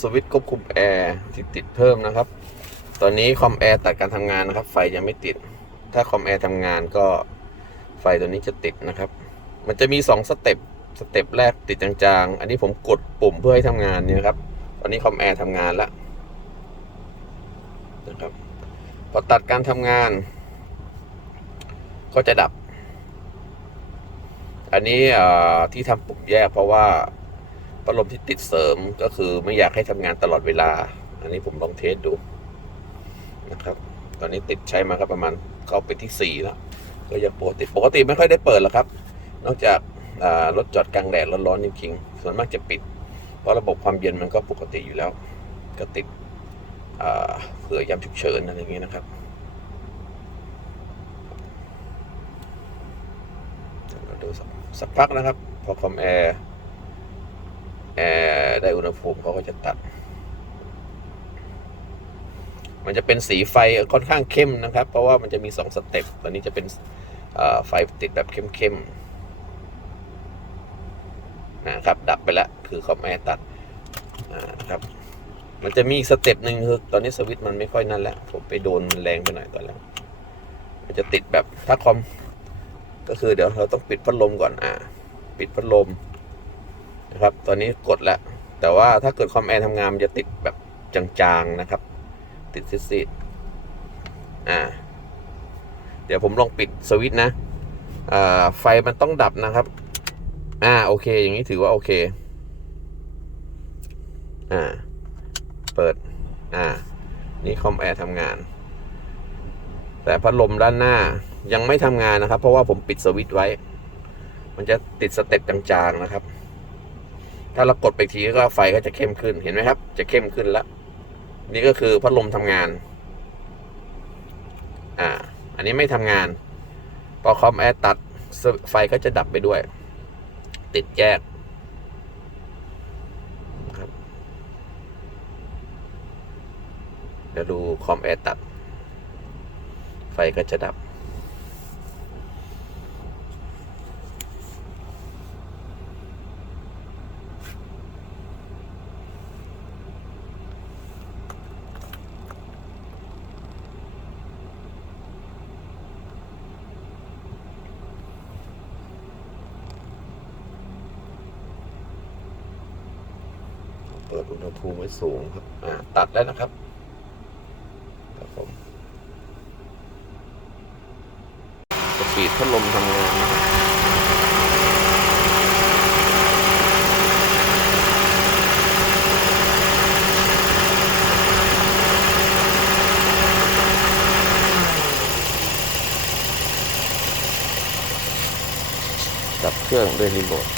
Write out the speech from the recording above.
สวิตช์ควบคุมแอร์ที่ติดเพิ่มนะครับ ตอนนี้คอมแอร์ตัดการทำงานนะครับ ไฟยังไม่ติด ถ้าคอมแอร์ทำงานก็ไฟตัวนี้จะติดนะครับ มันจะมีสองสเต็ป สเต็ปแรกติดจางๆ อันนี้ผมกดปุ่มเพื่อให้ทำงานเนี่ยครับ ตอนนี้คอมแอร์ทำงานแล้วนะครับ พอตัดการทำงาน ก็จะดับ อันนี้ที่ทำปุ่มแยกเพราะว่า พัดลมที่ติดเสริมก็คือไม่อยากให้ทำงานตลอดเวลา อันนี้ผมลองเทสดูนะครับ ตอนนี้ติดใช้มาก็ประมาณเข้าไปที่สี่แล้ว ก็ยังปกติปกติไม่ค่อยได้เปิดหรอกครับ นอกจากรถจอดกลางแดดร้อนๆจริงๆส่วนมากจะปิด เพราะระบบความเย็นมันก็ปกติอยู่แล้ว ก็ติดเผื่อยามฉุกเฉินอะไรอย่างเงี้ยนะครับเราดูสักพักนะครับ พอคอมแอร์ แอร์ได้อุณหภูมิเขาก็จะตัด มันจะเป็นสีไฟค่อนข้างเข้มนะครับ เพราะว่ามันจะมีสองสเต็ปตอนนี้จะเป็นไฟติดแบบเข้มๆนะครับ ดับไปแล้วคือคอมแอร์ตัดนะครับ มันจะมีสเต็ปหนึ่งคือตอนนี้สวิตช์มันไม่ค่อยนั่นแล้วผมไปโดนแรงไปหน่อยตอนแล้ว มันจะติดแบบถ้าคอมก็คือเดี๋ยวเราต้องปิดพัดลมก่อนอ่า ปิดพัดลม นะครับ ตอนนี้กดแล้ว แต่ว่าถ้าเกิดคอมแอร์ทำงานมันจะติดแบบจางๆนะครับ ติดซีดๆอ่า เดี๋ยวผมลองปิดสวิตช์นะอ่าไฟมันต้องดับนะครับ อ่าโอเค อย่างนี้ถือว่าโอเค อ่า เปิด อ่า นี่คอมแอร์ทำงาน แต่พัดลมด้านหน้ายังไม่ทำงานนะครับ เพราะว่าผมปิดสวิตช์ไว้ มันจะติดสเต็ปจางๆนะครับ ถ้าเรากดไปทีก็ไฟก็จะเข้มขึ้นเห็นไหมครับ จะเข้มขึ้นแล้ว นี่ก็คือพัดลมทำงาน อ่า อันนี้ไม่ทำงาน พอคอมแอร์ตัดไฟก็จะดับไปด้วย ติดแยกครับเดี๋ยวดูคอมแอร์ตัด ไฟก็จะดับ ปิดอุณหภูมิไว้สูงครับ อ่า ตัดแล้นะครับ ครับผมสปีดพัดลมทำงานนะครับดับเครื่องด้วยรีโมท